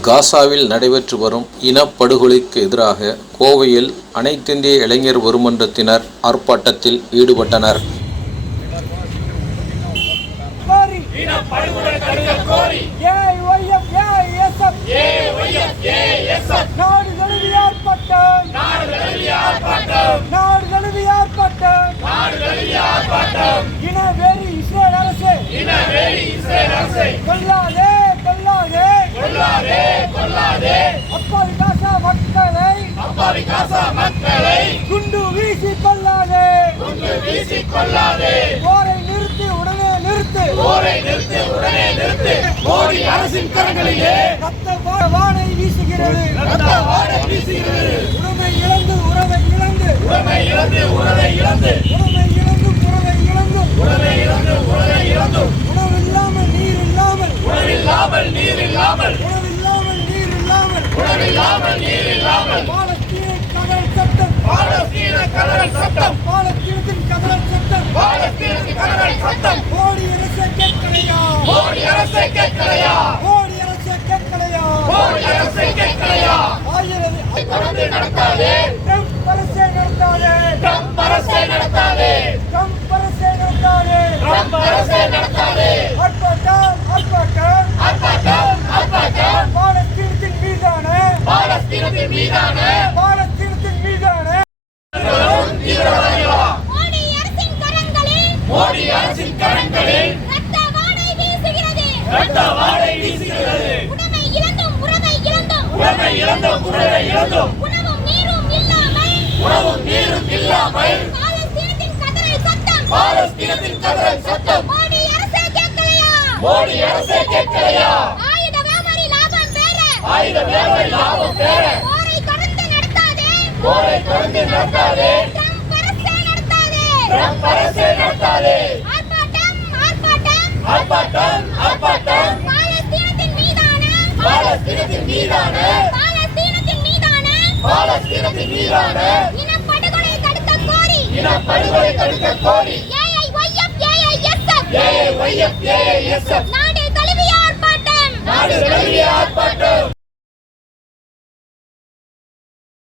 காசாவில் நடைபெற்று வரும் இனப்படுகொலைக்கு எதிராக கோவையில் அனைத்திந்திய இளைஞர் ஒருமன்றத்தினர் ஆர்ப்பாட்டத்தில் ஈடுபட்டனர். இனப்படுகொலை தடுக்க கோரி. வீசிக்கொள்ளாதே நிறுத்தி உடனே நிறுத்து. போரை நிறுத்தி உடனே நிறுத்து. மோடி அரசின் கரங்களிலே. ரத்த வீசுகிறது. ரத்த வீசுகிறது. உடமை இழந்து உறவை இழந்து. உடமை இழந்து உறவை இழந்து. உடமை இழந்து உறவை இழந்து. உடமை இழந்து உறவை இழந்து. இல்லாமல் நீர் இல்லாமல் உணவில்லாமல் நீர் இல்லாமல் உணவில்லாமல் நீர் இல்லாமல் உணவில்லாமல் நீர் மீதான பாலஸ்தீனத்தின் மீதான மோடி அரசின் கரங்களில் மோடி அரசின் கரங்களில் ரத்த வாடை வீசுகிறது. ரத்த வாடை வீசுகிறது. உணவை இழந்தும் உறவை இழந்தும். உறவை இழந்தும் உறவை இழந்தும். உணவும் நீரும் இல்லாமல் உணவும் நீரும் இல்லாமல் பாலஸ்தீனத்தின் கதறல் சத்தம். பாலஸ்தீனத்தின் கதறல் சத்தம். மோடி அரசே கேட்கலையா? மோடி அரசை கேட்கலையா? ஆயுத வியாபாரி லாபம் பெற ஆயுத வேலை லாபம் போரை போரை தொடர்ந்து நடத்தாதே. ட்ரம்ப் அரசே நடத்தாதே. ஆர்ப்பாட்டம் ஆர்ப்பாட்டம். ஆர்ப்பாட்டம் ஆர்ப்பாட்டம். பாலஸ்தீனத்தின் மீதான. பாலஸ்தீனத்தின் மீதான. பாலஸ்தீனத்தின் மீதான. பாலஸ்தீனத்தின் மீதான. இனப்படுகொலை தடுக்க கோரி. இனப்படுகொலை தடுக்க கோரி. ஏஐஒய்எஃப் ஏஐஎஸ்எஃப் ஏஐஒய்எஃப் ஏஐஎஸ்எஃப்